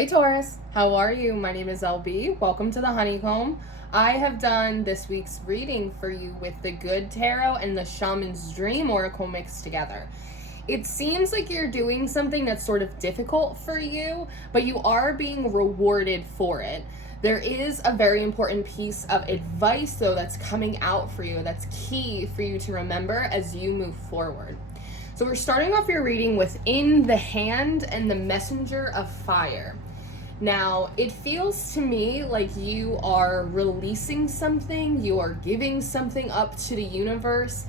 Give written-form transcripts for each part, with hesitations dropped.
Hey Taurus, how are you? My name is LB. Welcome to the Honeycomb. I have done this week's reading for you with the Good Tarot and the Shaman's Dream Oracle mixed together. It seems like you're doing something that's sort of difficult for you, but you are being rewarded for it. There is a very important piece of advice, though, that's coming out for you that's key for you to remember as you move forward. So we're starting off your reading with In the Hand and the Messenger of Fire. Now, it feels to me like you are releasing something, you are giving something up to the universe.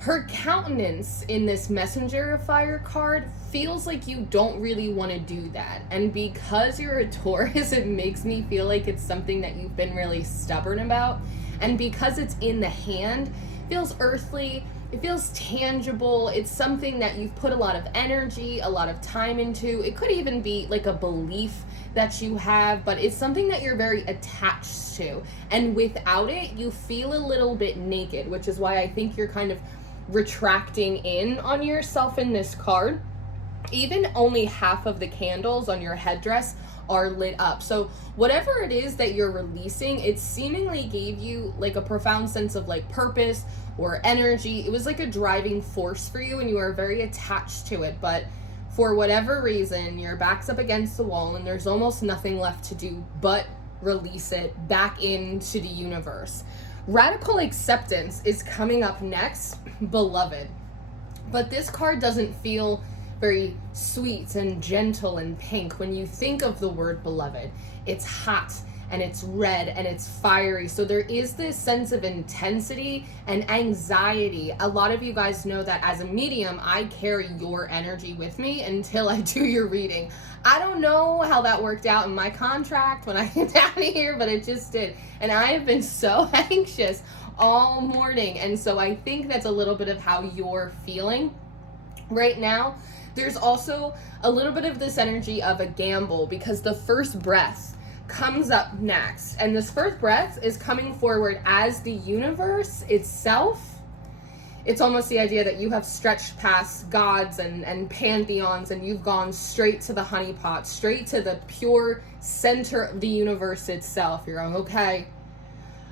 Her countenance in this Messenger of Fire card feels like you don't really want to do that. And because you're a Taurus, it makes me feel like it's something that you've been really stubborn about. And because it's in the hand, it feels earthly, it feels tangible. It's something that you've put a lot of energy, a lot of time into. It could even be like a belief that you have, but it's something that you're very attached to. And without it, you feel a little bit naked, which is why I think you're kind of retracting in on yourself in this card. Even only half of the candles on your headdress are lit up. So whatever it is that you're releasing, it seemingly gave you like a profound sense of like purpose or energy. It was like a driving force for you and you are very attached to it. But for whatever reason, your back's up against the wall and there's almost nothing left to do but release it back into the universe. Radical acceptance is coming up next, beloved. But this card doesn't feel very sweet and gentle and pink. When you think of the word beloved, it's hot and it's red and it's fiery. So there is this sense of intensity and anxiety. A lot of you guys know that as a medium, I carry your energy with me until I do your reading. I don't know how that worked out in my contract when I get out of here, but it just did. And I have been so anxious all morning. And so I think that's a little bit of how you're feeling right now. There's also a little bit of this energy of a gamble because the first breath comes up next. And this first breath is coming forward as the universe itself. It's almost the idea that you have stretched past gods and pantheons and you've gone straight to the honeypot, straight to the pure center of the universe itself. You're going, okay,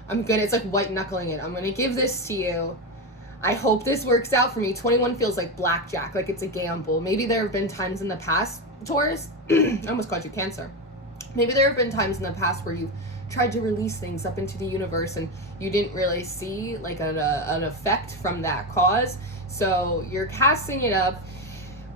it's like white knuckling it. I'm gonna give this to you. I hope this works out for me. 21 feels like blackjack, like it's a gamble. Maybe there have been times in the past, Taurus, I almost called you Cancer. Maybe there have been times in the past where you tried to release things up into the universe and you didn't really see like an effect from that cause. So you're casting it up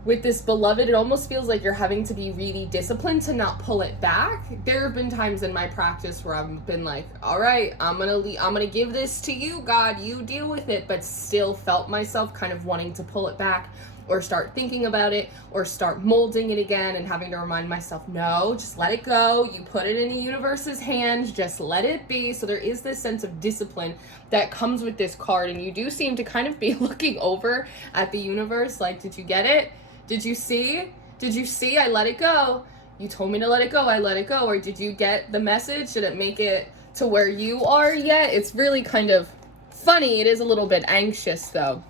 with this beloved. It almost feels like you're having to be really disciplined to not pull it back. There have been times in my practice where I've been like, all right, I'm gonna give this to you, God, you deal with it, but still felt myself kind of wanting to pull it back or start thinking about it or start molding it again and having to remind myself, no, just let it go. You put it in the universe's hands, just let it be. So there is this sense of discipline that comes with this card, and you do seem to kind of be looking over at the universe like, did you get it? Did you see? Did you see? I let it go. You told me to let it go. I let it go. Or did you get the message? Did it make it to where you are yet? It's really kind of funny. It is a little bit anxious though.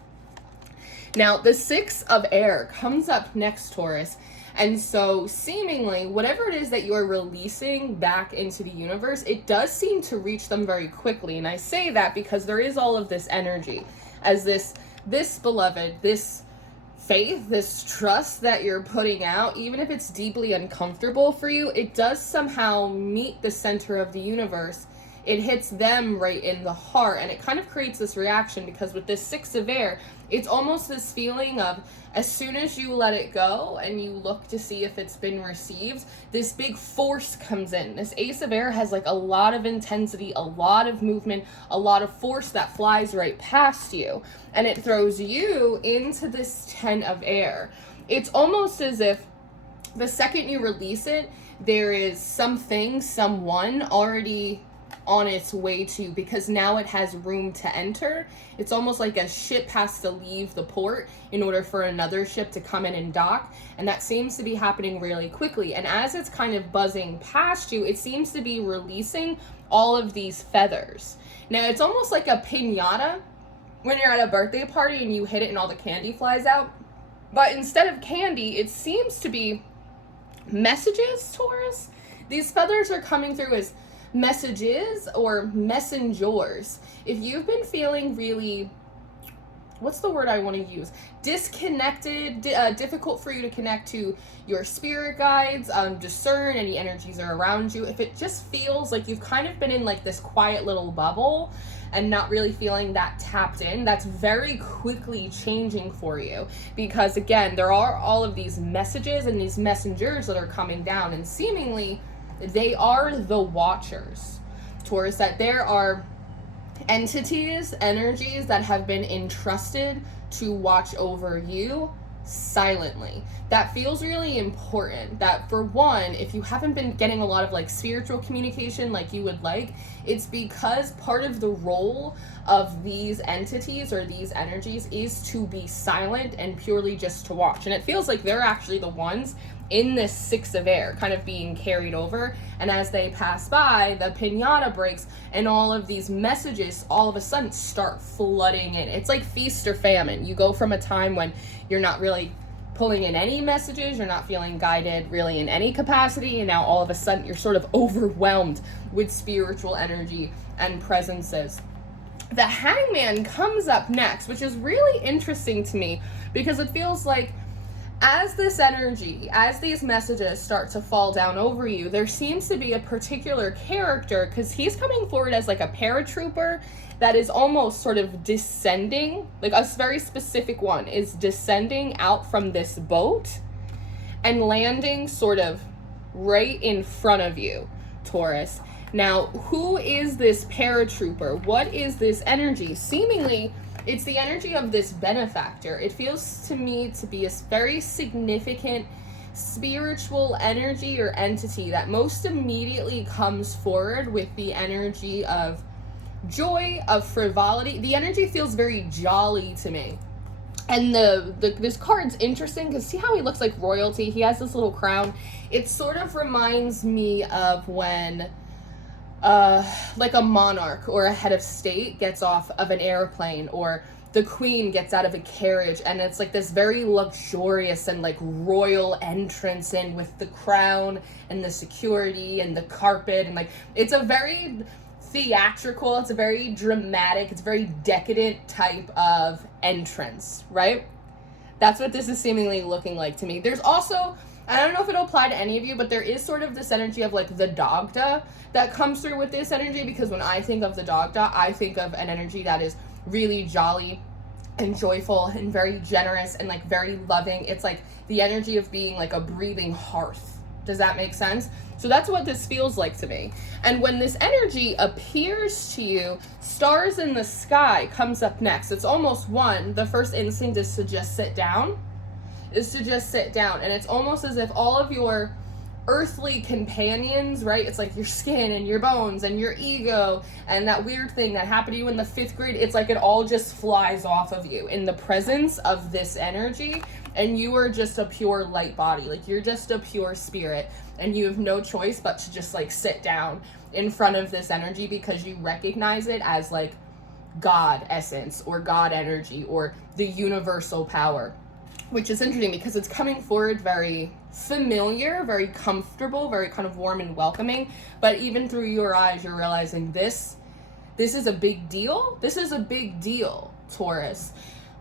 Now, the Six of Air comes up next, Taurus. And so seemingly, whatever it is that you're releasing back into the universe, it does seem to reach them very quickly. And I say that because there is all of this energy as this beloved, this faith, this trust that you're putting out, even if it's deeply uncomfortable for you, it does somehow meet the center of the universe. It hits them right in the heart, and it kind of creates this reaction because with this Six of Air, it's almost this feeling of as soon as you let it go and you look to see if it's been received, this big force comes in. This Ace of Air has like a lot of intensity, a lot of movement, a lot of force that flies right past you, and it throws you into this Ten of Air. It's almost as if the second you release it, there is something, someone already on its way to, because now it has room to enter. It's almost like a ship has to leave the port in order for another ship to come in and dock, and that seems to be happening really quickly. And as it's kind of buzzing past you, it seems to be releasing all of these feathers. Now it's almost like a piñata when you're at a birthday party and you hit it and all the candy flies out. But instead of candy, it seems to be messages, Taurus. These feathers are coming through as messages or messengers. If you've been feeling really, what's the word I want to use? Disconnected, difficult for you to connect to your spirit guides, discern any energies are around you. If it just feels like you've kind of been in like this quiet little bubble and not really feeling that tapped in, that's very quickly changing for you. Because again, there are all of these messages and these messengers that are coming down, and seemingly they are the watchers, Taurus, that there are entities, energies that have been entrusted to watch over you silently. That feels really important. That for one, if you haven't been getting a lot of like spiritual communication like you would like, it's because part of the role of these entities or these energies is to be silent and purely just to watch. And it feels like they're actually the ones in this Six of Air kind of being carried over, and as they pass by, the piñata breaks and all of these messages all of a sudden start flooding in. It's like feast or famine. You go from a time when you're not really pulling in any messages, you're not feeling guided really in any capacity, and now all of a sudden you're sort of overwhelmed with spiritual energy and presences. The Hangman comes up next, which is really interesting to me because it feels like as this energy, as these messages start to fall down over you, there seems to be a particular character, because he's coming forward as like a paratrooper that is almost sort of descending, like a very specific one is descending out from this boat and landing sort of right in front of you, Taurus. Now, who is this paratrooper? What is this energy? Seemingly, it's the energy of this benefactor. It feels to me to be a very significant spiritual energy or entity that most immediately comes forward with the energy of joy, of frivolity. The energy feels very jolly to me. And this card's interesting because see how he looks like royalty? He has this little crown. It sort of reminds me of when like a monarch or a head of state gets off of an airplane, or the queen gets out of a carriage, and it's like this very luxurious and like royal entrance in with the crown and the security and the carpet, and like it's a very theatrical, it's a very dramatic, it's a very decadent type of entrance, right? That's what this is seemingly looking like to me. There's also, I don't know if it'll apply to any of you, but there is sort of this energy of like the Dagda that comes through with this energy, because when I think of the Dagda, I think of an energy that is really jolly and joyful and very generous and like very loving. It's like the energy of being like a breathing hearth. Does that make sense? So that's what this feels like to me. And when this energy appears to you, stars in the sky comes up next. It's almost the first instinct is to just sit down. And it's almost as if all of your earthly companions, right? It's like your skin and your bones and your ego and that weird thing that happened to you in the 5th grade. It's like it all just flies off of you in the presence of this energy, and you are just a pure light body. Like you're just a pure spirit, and you have no choice but to just like sit down in front of this energy because you recognize it as like God essence or God energy or the universal power. Which is interesting because it's coming forward very familiar, very comfortable, very kind of warm and welcoming. But even through your eyes, you're realizing this is a big deal. This is a big deal, Taurus.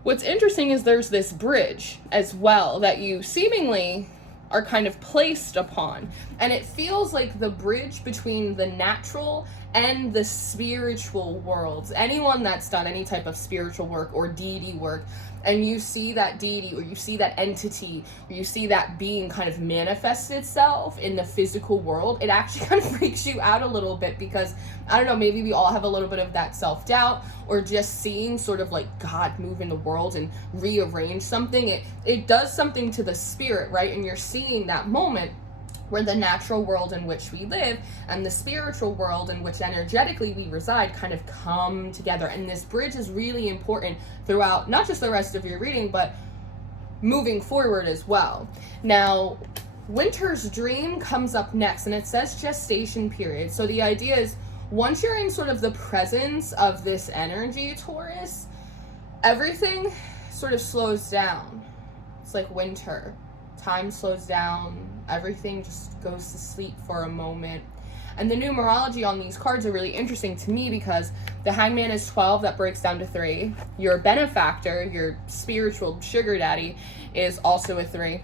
What's interesting is there's this bridge as well that you seemingly are kind of placed upon. And it feels like the bridge between the natural and the spiritual worlds. Anyone that's done any type of spiritual work or deity work, and you see that deity or you see that entity or you see that being kind of manifest itself in the physical world, it actually kind of freaks you out a little bit because, I don't know, maybe we all have a little bit of that self-doubt, or just seeing sort of like God move in the world and rearrange something. It does something to the spirit, right? And you're seeing that moment where the natural world in which we live and the spiritual world in which energetically we reside kind of come together. And this bridge is really important throughout not just the rest of your reading, but moving forward as well. Now, Winter's Dream comes up next, and it says gestation period. So the idea is once you're in sort of the presence of this energy, Taurus, everything sort of slows down. It's like winter time slows down, everything just goes to sleep for a moment. And the numerology on these cards are really interesting to me because the Hangman is 12, that breaks down to 3. Your benefactor, your spiritual sugar daddy, is also a 3.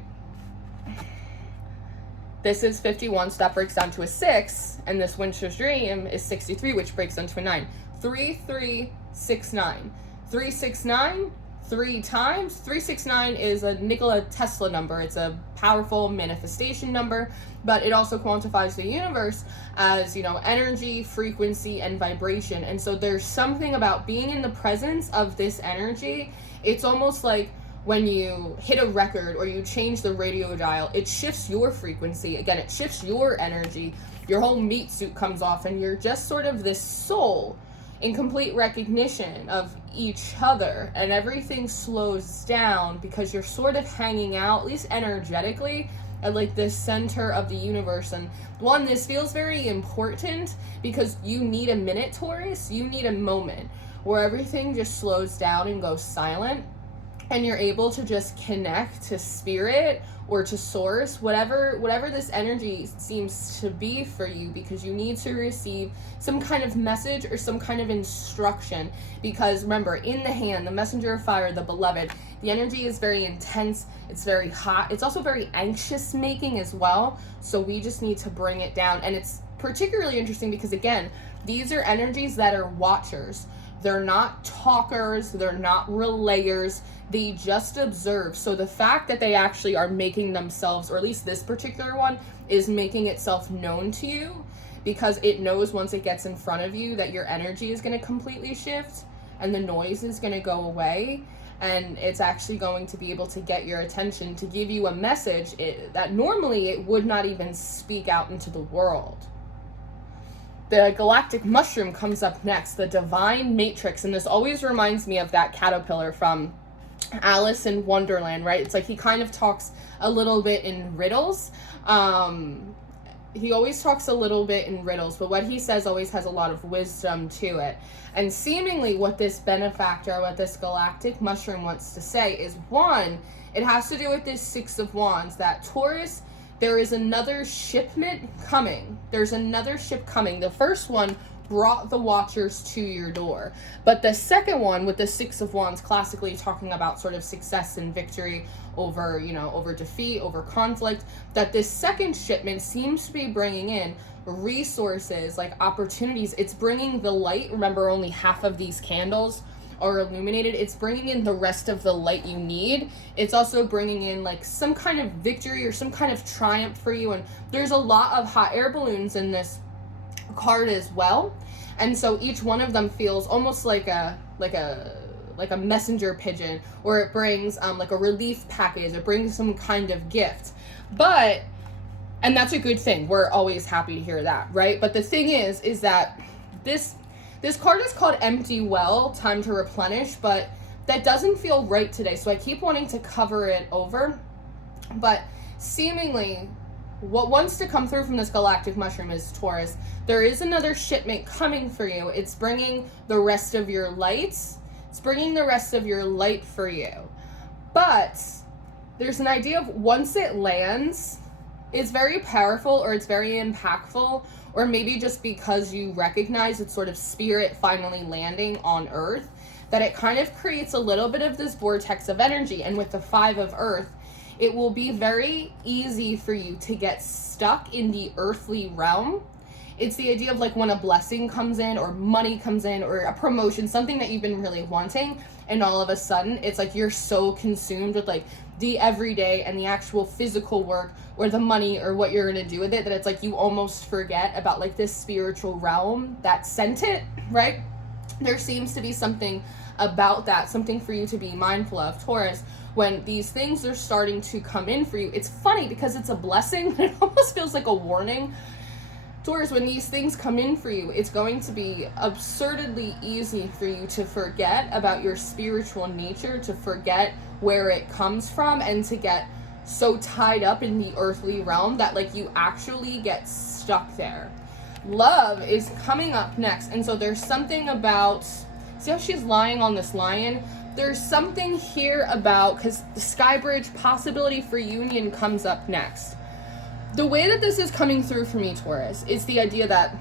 This is 51, so that breaks down to a 6. And this Winter's Dream is 63, which breaks down to a 9. 3369. 369, 3 times. 369 is a Nikola Tesla number. It's a powerful manifestation number, but it also quantifies the universe as, energy, frequency, and vibration. And so there's something about being in the presence of this energy. It's almost like when you hit a record or you change the radio dial, it shifts your frequency. Again, it shifts your energy. Your whole meat suit comes off, and you're just sort of this soul in complete recognition of each other, and everything slows down because you're sort of hanging out, at least energetically, at like the center of the universe. And one, this feels very important because you need a minute, Taurus. You need a moment where everything just slows down and goes silent, and you're able to just connect to spirit or to source, whatever this energy seems to be for you, because you need to receive some kind of message or some kind of instruction. Because remember, in the hand, the messenger of fire, the beloved, the energy is very intense, it's very hot, it's also very anxious making as well. So we just need to bring it down. And it's particularly interesting because, again, these are energies that are watchers. They're not talkers, they're not relayers, they just observe. So the fact that they actually are making themselves, or at least this particular one, is making itself known to you, because it knows once it gets in front of you that your energy is going to completely shift and the noise is going to go away, and it's actually going to be able to get your attention to give you a message that normally it would not even speak out into the world. The galactic mushroom comes up next, the divine matrix, and this always reminds me of that caterpillar from Alice in Wonderland, right? It's like he kind of talks a little bit in riddles. He always talks a little bit in riddles, but what he says always has a lot of wisdom to it. And seemingly what this benefactor, what this galactic mushroom wants to say is, one, it has to do with this 6 of Wands, that Taurus, there is another shipment coming. There's another ship coming. The first one brought the watchers to your door, but the second one with the 6 of Wands, classically talking about sort of success and victory over, over defeat, over conflict, that this second shipment seems to be bringing in resources, like opportunities. It's bringing the light. Remember, only half of these candles are illuminated. It's bringing in the rest of the light you need. It's also bringing in like some kind of victory or some kind of triumph for you. And there's a lot of hot air balloons in this card as well, and so each one of them feels almost like a messenger pigeon, or it brings like a relief package, it brings some kind of gift. And that's a good thing. We're always happy to hear that, right? But the thing is that this card is called Empty Well, Time to Replenish, but that doesn't feel right today, so I keep wanting to cover it over. But seemingly what wants to come through from this galactic mushroom is, Taurus, there is another shipment coming for you. It's bringing the rest of your lights. It's bringing the rest of your light for you. But there's an idea of once it lands, it's very powerful, or it's very impactful, or maybe just because you recognize it's sort of spirit finally landing on Earth, that it kind of creates a little bit of this vortex of energy. And with the 5 of Earth, it will be very easy for you to get stuck in the earthly realm. It's the idea of like when a blessing comes in, or money comes in, or a promotion, something that you've been really wanting, and all of a sudden it's like you're so consumed with like the everyday and the actual physical work or the money or what you're going to do with it, that it's like you almost forget about like this spiritual realm that sent it, right? There seems to be something about that, something for you to be mindful of, Taurus. When these things are starting to come in for you, it's funny because it's a blessing, but it almost feels like a warning. Taurus, when these things come in for you, it's going to be absurdly easy for you to forget about your spiritual nature, to forget where it comes from, and to get so tied up in the earthly realm that like you actually get stuck there. Love is coming up next, and so there's something about, see how she's lying on this lion? there's something here about, because the sky bridge possibility for union comes up next. The way that this is coming through for me, Taurus, is the idea that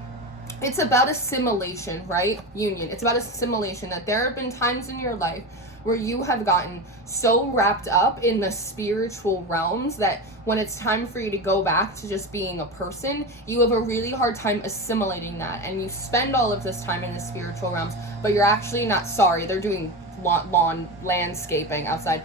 it's about assimilation, right? Union. It's about assimilation, that there have been times in your life where you have gotten so wrapped up in the spiritual realms that when it's time for you to go back to just being a person, you have a really hard time assimilating that. And you spend all of this time in the spiritual realms, but you're actually not sorry. They're doing lawn landscaping outside,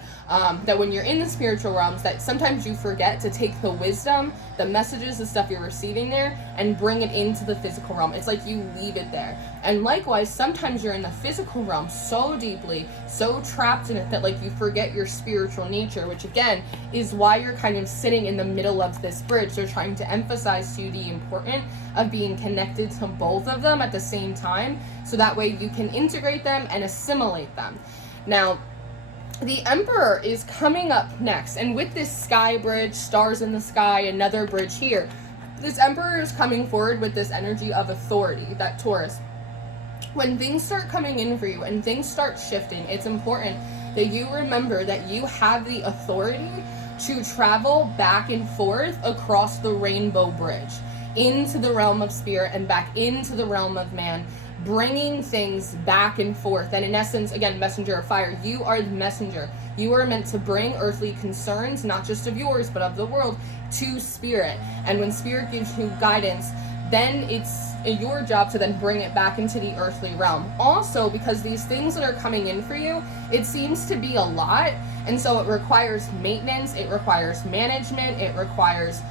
that when you're in the spiritual realms, that sometimes you forget to take the wisdom, the messages, the stuff you're receiving there, and bring it into the physical realm. It's like you leave it there. And likewise, sometimes you're in the physical realm so deeply, so trapped in it, that like you forget your spiritual nature, which again is why you're kind of sitting in the middle of this bridge. They're trying to emphasize to you the importance of being connected to both of them at the same time, so that way you can integrate them and assimilate them. Now, the Emperor is coming up next, and with this sky bridge, stars in the sky, another bridge here, this Emperor is coming forward with this energy of authority, that Taurus. When things start coming in for you and things start shifting, it's important that you remember that you have the authority to travel back and forth across the rainbow bridge into the realm of spirit and back into the realm of man, bringing things back and forth. And in essence, again, messenger of fire, you are the messenger. You are meant to bring earthly concerns, not just of yours, but of the world, to spirit. And when spirit gives you guidance, then it's your job to then bring it back into the earthly realm. Also, because these things that are coming in for you, it seems to be a lot. And so it requires maintenance, it requires management, it requires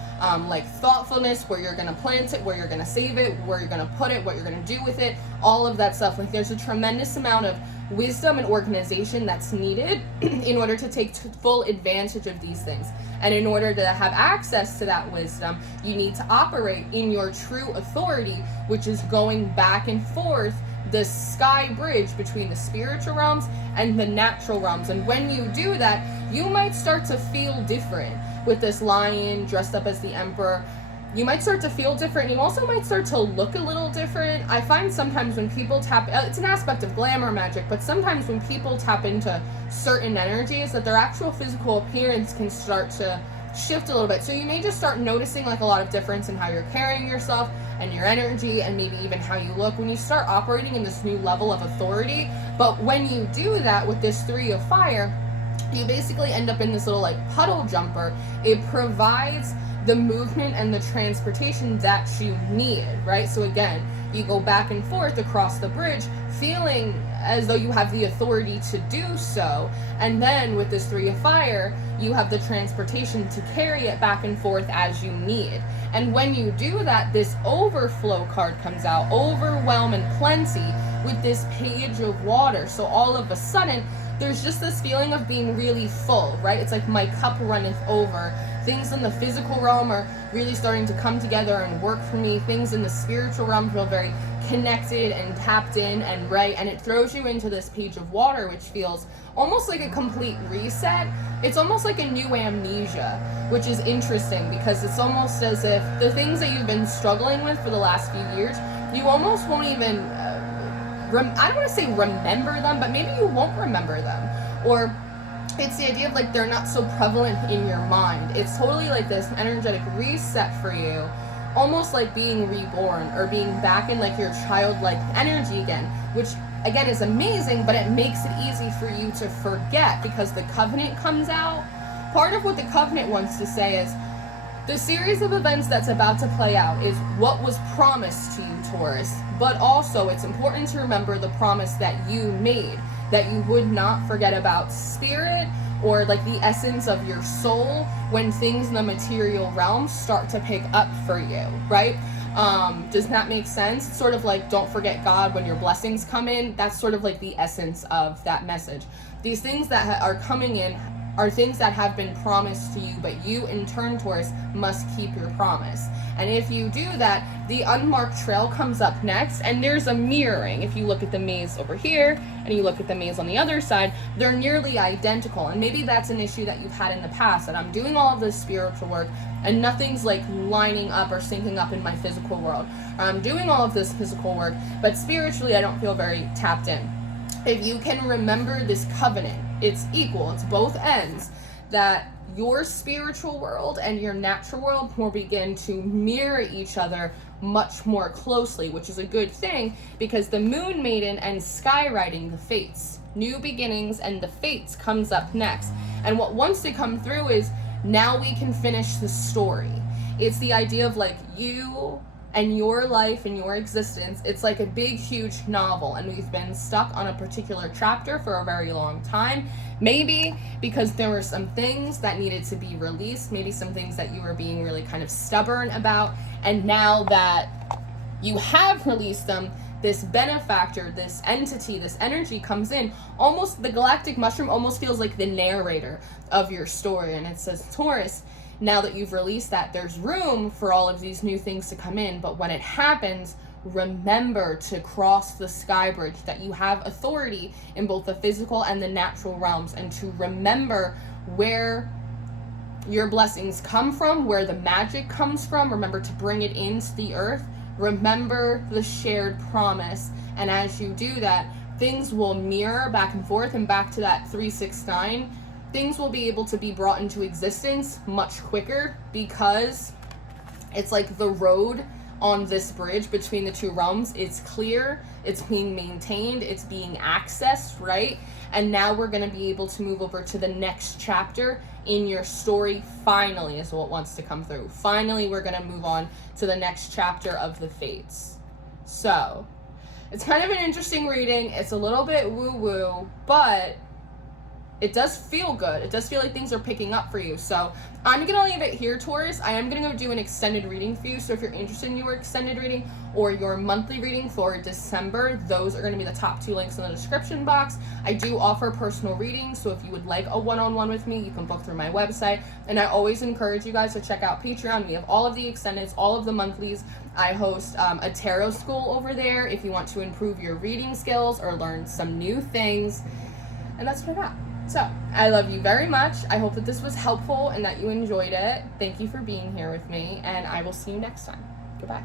like thoughtfulness, where you're going to plant it, where you're going to save it, where you're going to put it, what you're going to do with it, all of that stuff. Like there's a tremendous amount of wisdom and organization that's needed in order to take full advantage of these things. And in order to have access to that wisdom, you need to operate in your true authority, which is going back and forth the sky bridge between the spiritual realms and the natural realms. And when you do that, you might start to feel different. With this lion dressed up as the Emperor, you might start to feel different. You also might start to look a little different. I find sometimes when people tap, it's an aspect of glamour magic, but sometimes when people tap into certain energies, that their actual physical appearance can start to shift a little bit. So you may just start noticing like a lot of difference in how you're carrying yourself and your energy, and maybe even how you look when you start operating in this new level of authority. But when you do that with this 3 of fire, you basically end up in this little like puddle jumper. It provides the movement and the transportation that you need, right? So again, you go back and forth across the bridge, feeling as though you have the authority to do so. And then with this 3 of fire, you have the transportation to carry it back and forth as you need. And when you do that, this overflow card comes out, overwhelm and plenty, with this page of water. So all of a sudden, there's just this feeling of being really full, right? It's like my cup runneth over. Things in the physical realm are really starting to come together and work for me. Things in the spiritual realm feel very connected and tapped in and right. And it throws you into this page of water, which feels almost like a complete reset. It's almost like a new amnesia, which is interesting because it's almost as if the things that you've been struggling with for the last few years, you almost won't even I don't want to say remember them, but maybe you won't remember them. Or it's the idea of like they're not so prevalent in your mind. It's totally like this energetic reset for you, almost like being reborn or being back in like your childlike energy again, which again is amazing, but it makes it easy for you to forget because the covenant comes out. Part of what the covenant wants to say is the series of events that's about to play out is what was promised to you, Taurus, but also it's important to remember the promise that you made, that you would not forget about spirit or like the essence of your soul when things in the material realm start to pick up for you, right? Does that make sense? It's sort of like don't forget God when your blessings come in. That's sort of like the essence of that message. These things that are coming in are things that have been promised to you, but you in turn, Taurus, must keep your promise. And if you do that, the unmarked trail comes up next, and there's a mirroring. If you look at the maze over here and you look at the maze on the other side, they're nearly identical. And maybe that's an issue that you've had in the past, that I'm doing all of this spiritual work and nothing's like lining up or syncing up in my physical world. Or I'm doing all of this physical work, but spiritually I don't feel very tapped in. if you can remember this covenant, it's equal, it's both ends, that your spiritual world and your natural world will begin to mirror each other much more closely, which is a good thing, because the Moon Maiden and skywriting, the fates, new beginnings and the fates comes up next. And what wants to come through is, now we can finish the story. It's the idea of like you and your life and your existence. It's like a big, huge novel, and we've been stuck on a particular chapter for a very long time. Maybe because there were some things that needed to be released, maybe some things that you were being really kind of stubborn about, and now that you have released them, this benefactor, this entity, this energy comes in. Almost, the galactic mushroom almost feels like the narrator of your story, and it says, Taurus, now that you've released that, there's room for all of these new things to come in, but when it happens, remember to cross the sky bridge, that you have authority in both the physical and the natural realms, and to remember where your blessings come from, where the magic comes from. Remember to bring it into the earth. Remember the shared promise, and as you do that, things will mirror back and forth, and back to that 369, things will be able to be brought into existence much quicker, because it's like the road on this bridge between the two realms. It's clear, it's being maintained, it's being accessed, right? And now we're going to be able to move over to the next chapter in your story. Finally is what wants to come through. Finally, we're going to move on to the next chapter of the fates. So it's kind of an interesting reading. It's a little bit woo-woo, but it does feel good. It does feel like things are picking up for you. So I'm going to leave it here, Taurus. I am going to go do an extended reading for you. So if you're interested in your extended reading or your monthly reading for December, those are going to be the top 2 links in the description box. I do offer personal readings. So if you would like a one-on-one with me, you can book through my website. And I always encourage you guys to check out Patreon. We have all of the extendeds, all of the monthlies. I host a tarot school over there if you want to improve your reading skills or learn some new things. And that's what I got. So, I love you very much. I hope that this was helpful and that you enjoyed it. Thank you for being here with me, and I will see you next time. Goodbye.